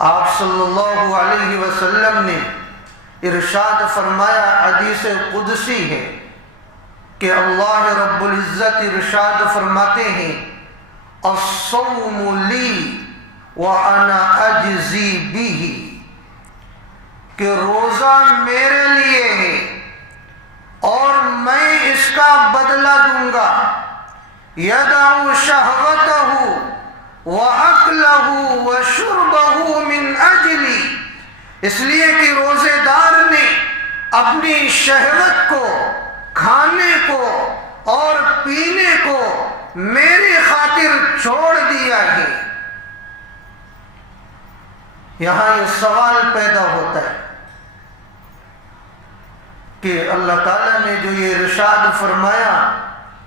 آپ صلی اللہ علیہ وسلم نے ارشاد فرمایا، حدیث قدسی ہے کہ اللہ رب العزت ارشاد فرماتے ہیں الصوم لی وانا اجزی بہ، کہ روزہ میرے لیے ہے اور میں اس کا بدلہ دوں گا۔ یدع شہوتہ وَأَكْلَهُ وَشُرْبَهُ مِنْ أَجْلِ، اس لیے کہ روزے دار نے اپنی شہوت کو، کھانے کو اور پینے کو میری خاطر چھوڑ دیا ہے۔ یہاں یہ سوال پیدا ہوتا ہے کہ اللہ تعالیٰ نے جو یہ ارشاد فرمایا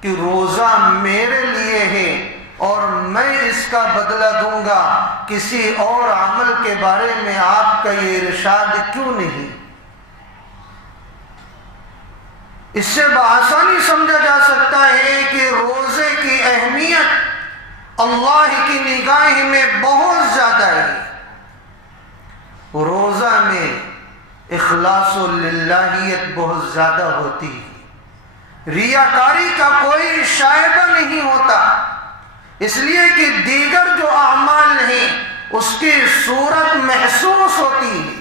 کہ روزہ میرے لیے ہے اور میں اس کا بدلہ دوں گا، کسی اور عمل کے بارے میں آپ کا یہ ارشاد کیوں نہیں؟ اس سے بآسانی سمجھا جا سکتا ہے کہ روزے کی اہمیت اللہ کی نگاہ میں بہت زیادہ ہے۔ روزہ میں اخلاص و للہیت بہت زیادہ ہوتی ہے، ریاکاری کا کوئی شائبہ نہیں ہوتا، اس لیے کہ دیگر جو اعمال ہیں اس کی صورت محسوس ہوتی ہے۔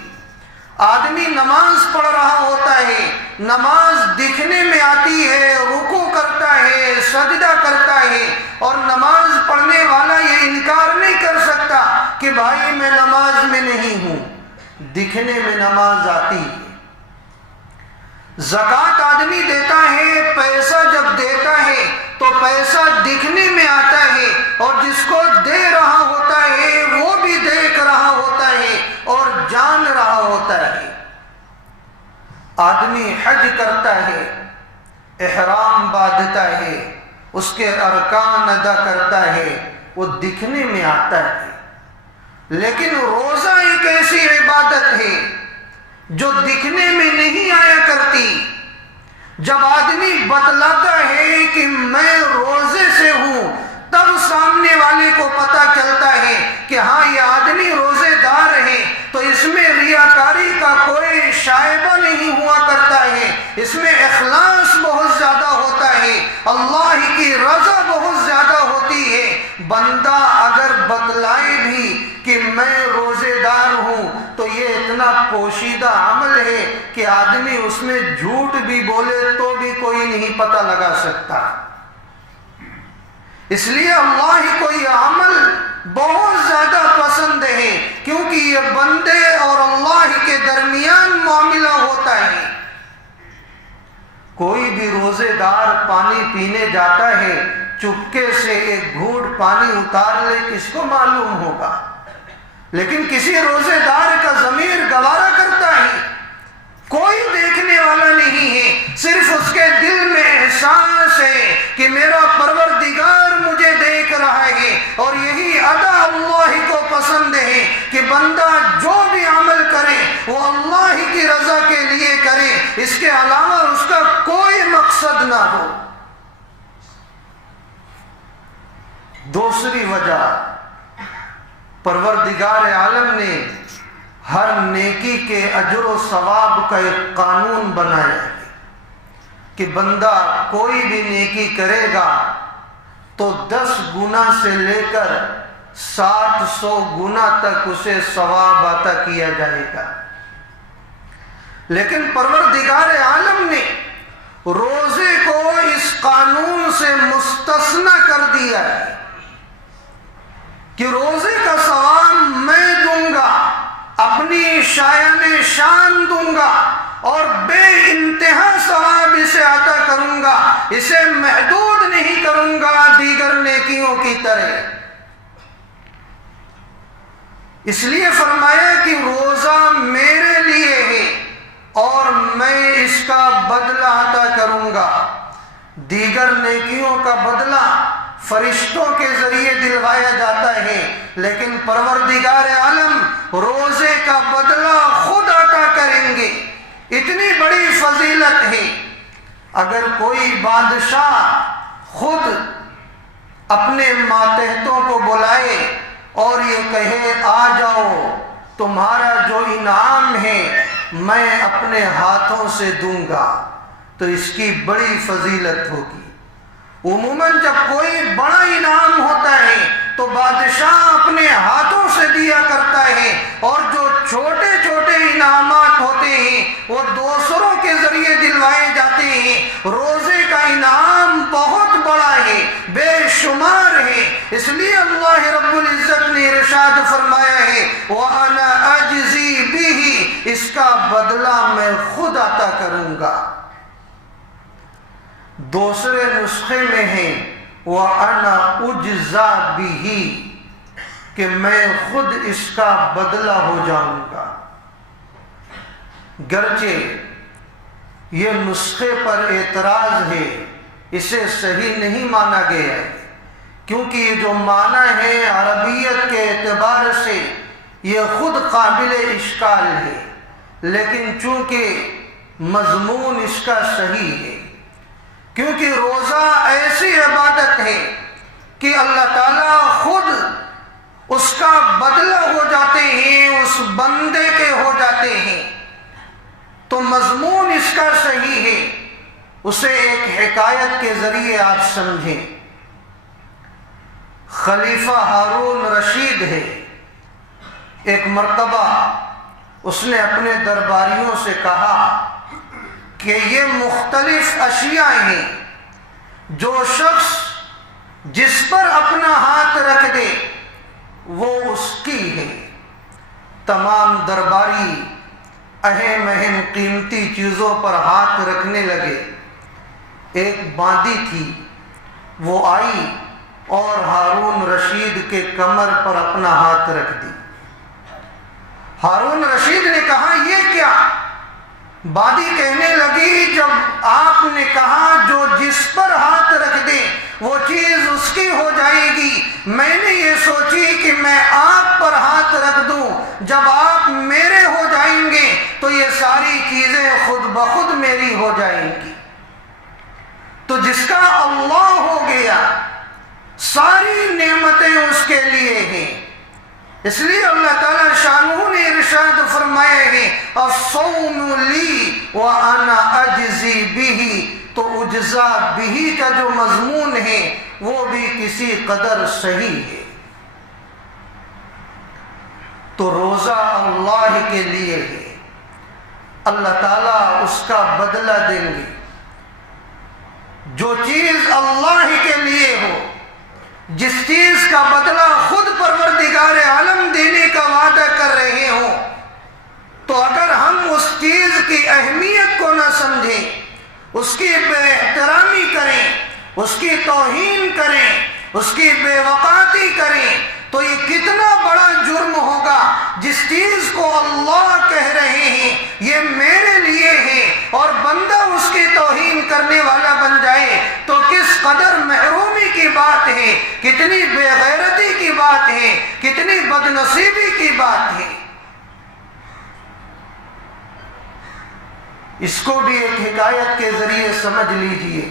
آدمی نماز پڑھ رہا ہوتا ہے، نماز دکھنے میں آتی ہے، رکوع کرتا ہے، سجدہ کرتا ہے، اور نماز پڑھنے والا یہ انکار نہیں کر سکتا کہ بھائی میں نماز میں نہیں ہوں، دکھنے میں نماز آتی ہے۔ زکوٰۃ آدمی دیتا ہے، پیسہ جب دیتا ہے تو پیسہ دکھنے میں آتا ہے، اور جس کو دے رہا ہوتا ہے وہ بھی دیکھ رہا ہوتا ہے اور جان رہا ہوتا ہے۔ آدمی حج کرتا ہے، احرام باندھتا ہے، اس کے ارکان ادا کرتا ہے، وہ دکھنے میں آتا ہے۔ لیکن روزہ ایک ایسی عبادت ہے جو دکھنے میں نہیں آیا کرتی۔ جب آدمی بتلاتا ہے کہ میں روزے سے ہوں، تب سامنے والے کو پتہ چلتا ہے کہ ہاں یہ آدمی روزے دار ہے، تو اس میں ریاکاری کا کوئی شائبہ نہیں ہوا کرتا ہے، اس میں اخلاص بہت زیادہ ہوتا ہے، اللہ کی رضا بہت زیادہ ہوتی ہے۔ بندہ اگر بتلائے بھی کہ میں روزے دار ہوں تو یہ اتنا پوشیدہ عمل ہے کہ آدمی اس میں جھوٹ بھی بولے تو بھی کوئی نہیں پتہ لگا سکتا۔ اس لیے اللہ کو یہ عمل بہت زیادہ پسند ہے، کیونکہ یہ بندے اور اللہ کے درمیان معاملہ ہوتا ہے۔ کوئی بھی روزے دار پانی پینے جاتا ہے، چپکے سے ایک گھونٹ پانی اتار لے، کس کو معلوم ہوگا؟ لیکن کسی روزے دار کا ضمیر گوارا کرتا ہے، کوئی دیکھنے والا نہیں ہے، صرف اس کے دل میں احساس ہے کہ میرا پروردگار مجھے دیکھ رہا ہے، اور یہی ادا اللہ کو پسند ہے کہ بندہ جو بھی عمل کرے وہ اللہ کی رضا کے لیے کرے، اس کے علاوہ اس کا کوئی مقصد نہ ہو۔ دوسری وجہ، پروردگار عالم نے ہر نیکی کے اجر و ثواب کا ایک قانون بنایا ہے کہ بندہ کوئی بھی نیکی کرے گا تو 10 گنا سے لے کر 700 گنا تک اسے ثواب عطا کیا جائے گا۔ لیکن پروردگار عالم نے روزے کو اس قانون سے مستثنی کر دیا ہے کہ روزے کا ثواب میں دوں گا، اپنی شایان شان دوں گا، اور بے انتہا ثواب اسے عطا کروں گا، اسے محدود نہیں کروں گا دیگر نیکیوں کی طرح۔ اس لیے فرمایا کہ روزہ میرے لیے ہے اور میں اس کا بدلہ عطا کروں گا۔ دیگر نیکیوں کا بدلہ فرشتوں کے ذریعے دلوایا جاتا ہے، لیکن پروردگار عالم روزے کا بدلہ خود عطا کریں گے۔ اتنی بڑی فضیلت ہے، اگر کوئی بادشاہ خود اپنے ماتحتوں کو بلائے اور یہ کہے آ جاؤ تمہارا جو انعام ہے میں اپنے ہاتھوں سے دوں گا تو اس کی بڑی فضیلت ہوگی۔ عموماً جب کوئی بڑا انعام ہوتا ہے تو بادشاہ اپنے ہاتھوں سے دیا کرتا ہے، اور جو چھوٹے چھوٹے انعامات ہوتے ہیں وہ دوسروں کے ذریعے دلوائے جاتے ہیں۔ روزے کا انعام بہت بڑا ہے، بے شمار ہے، اس لیے اللہ رب العزت نے ارشاد فرمایا ہے وَأَنَا أَجْزِي بِهِ، اس کا بدلہ میں خود عطا کروں گا۔ دوسرے نسخے میں ہے وَأَنَا أُجْزَى بِهِ، کہ میں خود اس کا بدلہ ہو جاؤں گا۔ گرچہ یہ نسخے پر اعتراض ہے، اسے صحیح نہیں مانا گیا ہے، کیونکہ یہ جو معنی ہے عربیت کے اعتبار سے یہ خود قابل اشکال ہے، لیکن چونکہ مضمون اس کا صحیح ہے، کیونکہ روزہ ایسی عبادت ہے کہ اللہ تعالیٰ خود اس کا بدلہ ہو جاتے ہیں، اس بندے کے ہو جاتے ہیں، تو مضمون اس کا صحیح ہے۔ اسے ایک حکایت کے ذریعے آپ سمجھیں۔ خلیفہ ہارون رشید ہے، ایک مرتبہ اس نے اپنے درباریوں سے کہا کہ یہ مختلف اشیاء ہیں، جو شخص جس پر اپنا ہاتھ رکھ دے وہ اس کی ہے۔ تمام درباری اہم قیمتی چیزوں پر ہاتھ رکھنے لگے۔ ایک باندی تھی، وہ آئی اور ہارون رشید کے کمر پر اپنا ہاتھ رکھ دی۔ ہارون رشید نے کہا یہ کیا؟ باندی کہنے لگی جب آپ نے کہا جو جس پر ہاتھ رکھ دے وہ چیز اس کی ہو جائے گی، میں نے یہ سوچی کہ میں آپ پر ہاتھ رکھ دوں، جب آپ میرے ہو جائیں گے تو یہ ساری چیزیں خود بخود میری ہو جائیں گی۔ تو جس کا اللہ ہو گیا ساری نعمتیں اس کے لیے ہیں، اس لیے اللہ تعالیٰ شانہ نے ارشاد فرمایا ہے الصوم لی وانا اجزی بہ، تو اجزا بہ کا جو مضمون ہے وہ بھی کسی قدر صحیح ہے۔ تو روزہ اللہ کے لیے ہے، اللہ تعالیٰ اس کا بدلہ دیں گے۔ جو چیز اللہ کے لیے ہو، جس چیز کا بدلہ خود پروردگار عالم دینے کا وعدہ کر رہے ہوں، تو اگر ہم اس چیز کی اہمیت کو نہ سمجھیں، اس کی بے احترامی کریں، اس کی توہین کریں، اس کی بے وقاتی کریں، تو یہ کتنا بڑا جرم ہوگا۔ جس چیز کو اللہ کہہ رہے ہیں یہ میرے لیے ہے اور بندہ اس کی توہین کرنے والا بن جائے تو کس قدر محرومی کی بات ہے، کتنی بے غیرتی کی بات ہے، کتنی بد نصیبی کی بات ہے۔ اس کو بھی ایک حکایت کے ذریعے سمجھ لیجئے۔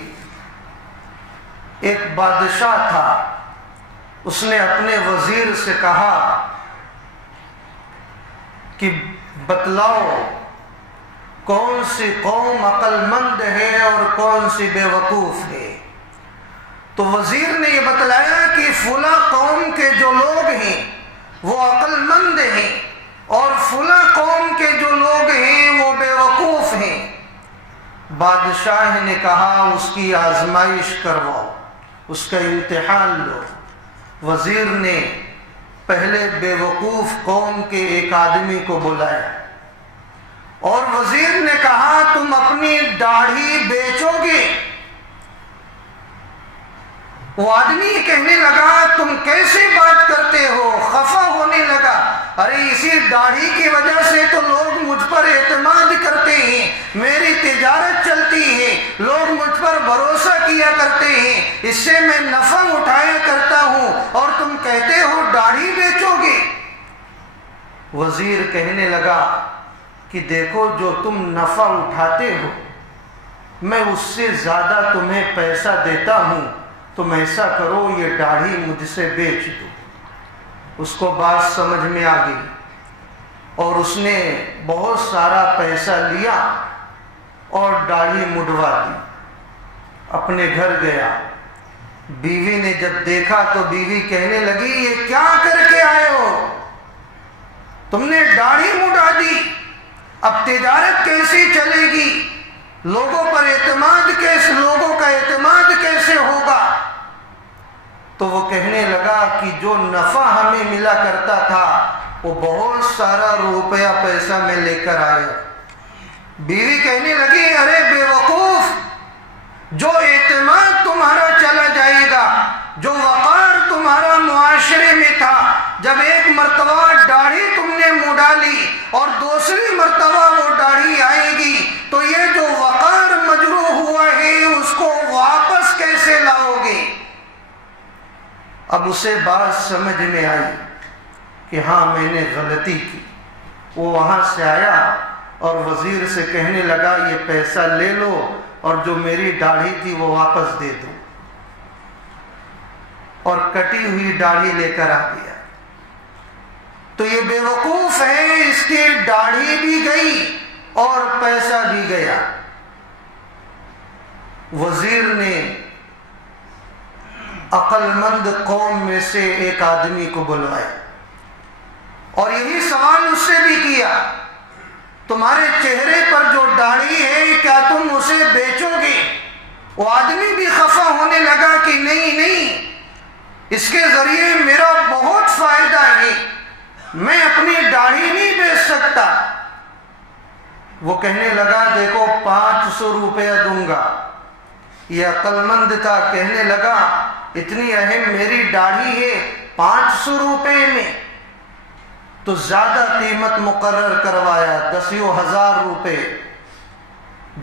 ایک بادشاہ تھا، اس نے اپنے وزیر سے کہا کہ بتلاؤ کون سی قوم عقل مند ہے اور کون سی بے وقوف ہے۔ تو وزیر نے یہ بتلایا کہ فلاں قوم کے جو لوگ ہیں وہ عقل مند ہیں اور فلاں قوم کے جو لوگ ہیں وہ بے وقوف ہیں۔ بادشاہ نے کہا اس کی آزمائش کرواؤ، اس کا امتحان لو۔ وزیر نے پہلے بے وقوف قوم کے ایک آدمی کو بلایا اور وزیر نے کہا تم اپنی داڑھی بیچو گے؟ وہ آدمی کہنے لگا تم کیسے بات کرتے ہو، خفا ہونے لگا، ارے اسی داڑھی کی وجہ سے تو لوگ مجھ پر اعتماد کرتے ہیں، میری تجارت چلتی ہے، لوگ مجھ پر بھروسہ کیا کرتے ہیں، اس سے میں نفع اٹھایا کرتا ہوں اور تم کہتے ہو داڑھی بیچو گے۔ وزیر کہنے لگا کہ دیکھو جو تم نفع اٹھاتے ہو میں اس سے زیادہ تمہیں پیسہ دیتا ہوں، تم ایسا کرو یہ داڑھی مجھ سے بیچ دو۔ اس کو بات سمجھ میں آ گئی۔ اور اس نے بہت سارا پیسہ لیا اور داڑھی مڈوا دی، اپنے گھر گیا۔ بیوی نے جب دیکھا تو بیوی کہنے لگی یہ کیا کر کے آئے ہو؟ تم نے داڑھی مڈا دی، اب تجارت کیسے چلے گی؟ لوگوں کا اعتماد کیسے ہوگا؟ تو وہ کہنے لگا کہ جو نفع ہمیں ملا کرتا تھا وہ بہت سارا روپیہ پیسہ میں لے کر آیا۔ بیوی کہنے لگی ارے بے وقوف، جو اعتماد تمہارا چلا جائے گا، جو وقار تمہارا معاشرے میں تھا، جب ایک مرتبہ داڑھی تم نے مڈا لی اور دوسری مرتبہ وہ داڑھی آئے گی تو یہ جو وقار مجروح ہوا ہے اس کو واپس کیسے لاؤ گے؟ اب اسے بات سمجھ میں آئی کہ ہاں میں نے غلطی کی۔ وہ وہاں سے آیا اور وزیر سے کہنے لگا یہ پیسہ لے لو اور جو میری داڑھی تھی وہ واپس دے دو، اور کٹی ہوئی داڑھی لے کر آ گیا۔ تو یہ بے وقوف ہے، اس کی داڑھی بھی گئی اور پیسہ بھی گیا۔ وزیر نے عقل مند قوم میں سے ایک آدمی کو بلوایا اور یہی سوال اس سے بھی کیا، تمہارے چہرے پر جو داڑھی ہے کیا تم اسے بیچو گے؟ وہ آدمی بھی خفا ہونے لگا کہ نہیں، اس کے ذریعے میرا بہت فائدہ ہے، میں اپنی داڑھی نہیں بیچ سکتا۔ وہ کہنے لگا دیکھو 500 روپیہ دوں گا۔ یہ عقل مند تھا، کہنے لگا اتنی اہم میری داڑھی ہے 500 روپے میں؟ تو زیادہ قیمت مقرر کروایا، 10,000 روپے۔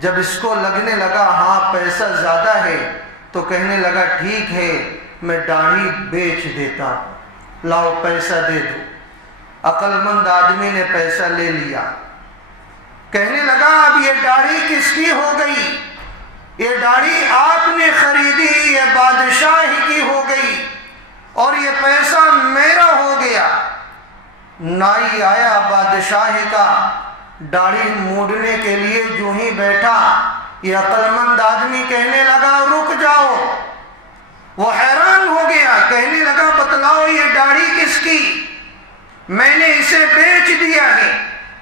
جب اس کو لگنے لگا ہاں پیسہ زیادہ ہے تو کہنے لگا ٹھیک ہے میں داڑھی بیچ دیتا ہوں، لاؤ پیسہ دے دو۔ عقل مند آدمی نے پیسہ لے لیا، کہنے لگا اب یہ داڑھی کس کی ہو گئی؟ یہ داڑھی آپ نے خریدی، یہ بادشاہ کی ہو گئی اور یہ پیسہ میرا ہو گیا۔ نائی آیا بادشاہ کا، داڑھی موڑنے کے لیے جو ہی بیٹھا، یہ عقل مند آدمی کہنے لگا رک جاؤ۔ وہ حیران ہو گیا، کہنے لگا بتلاؤ یہ داڑھی کس کی؟ میں نے اسے بیچ دیا ہے۔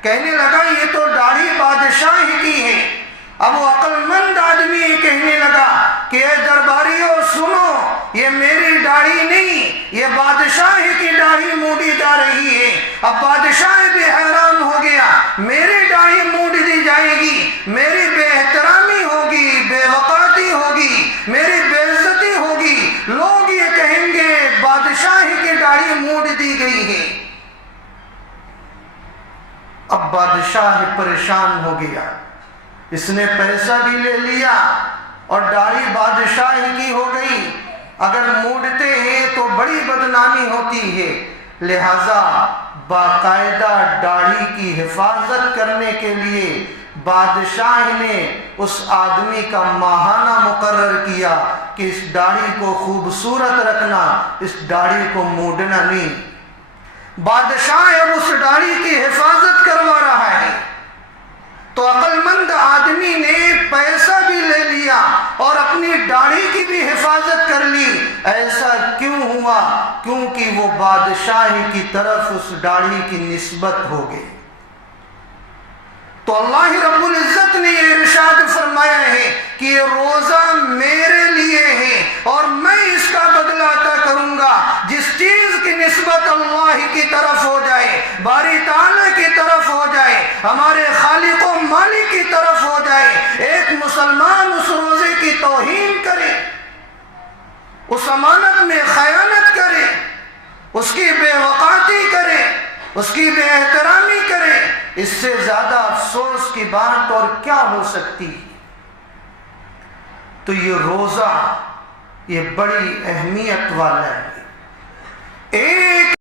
کہنے لگا یہ تو داڑھی بادشاہ کی ہے۔ اب وہ عقل مند آدمی کہنے لگا کہ اے درباریوں سنو، یہ میری داڑھی نہیں، یہ بادشاہ کی داڑھی موڑی جا رہی ہے۔ اب بادشاہ بھی حیران ہو گیا، میری داڑھی موڑ دی جائے گی، میری بے احترامی ہوگی، بے وقاتی ہوگی، میری بے عزتی ہوگی، لوگ یہ کہیں گے بادشاہ کی داڑھی موڑ دی گئی ہے۔ اب بادشاہ پریشان ہو گیا، اس نے پیسہ بھی لے لیا اور داڑھی بادشاہ کی ہو گئی، اگر موڑتے ہیں تو بڑی بدنامی ہوتی ہے، لہذا باقاعدہ داڑھی کی حفاظت کرنے کے لیے بادشاہ نے اس آدمی کا ماہانہ مقرر کیا کہ اس داڑھی کو خوبصورت رکھنا، اس داڑھی کو موڑنا نہیں۔ بادشاہ اب اس داڑھی کی حفاظت کروا رہا ہے، تو عقل مند آدمی نے پیسہ بھی لے لیا اور اپنی داڑھی کی بھی حفاظت کر لی۔ ایسا کیوں ہوا؟ کیونکہ وہ بادشاہ کی طرف اس داڑھی کی نسبت ہو گئی۔ تو اللہ رب العزت نے یہ ارشاد فرمایا ہے کہ یہ روزہ میرے لیے ہے اور میں اس کا بدلہ عطا کروں گا۔ جس چیز کی نسبت اللہ کی طرف ہو جائے، باری تعالیٰ کی طرف ہو جائے، ہمارے خالق و مالک کی طرف ہو جائے، ایک مسلمان اس روزے کی توہین کرے، اس امانت میں خیانت کرے، اس کی بے وقاتی کرے، اس کی بے احترامی کرے، اس سے زیادہ افسوس کی بات اور کیا ہو سکتی؟ تو یہ روزہ یہ بڑی اہمیت والا ہے۔ ایک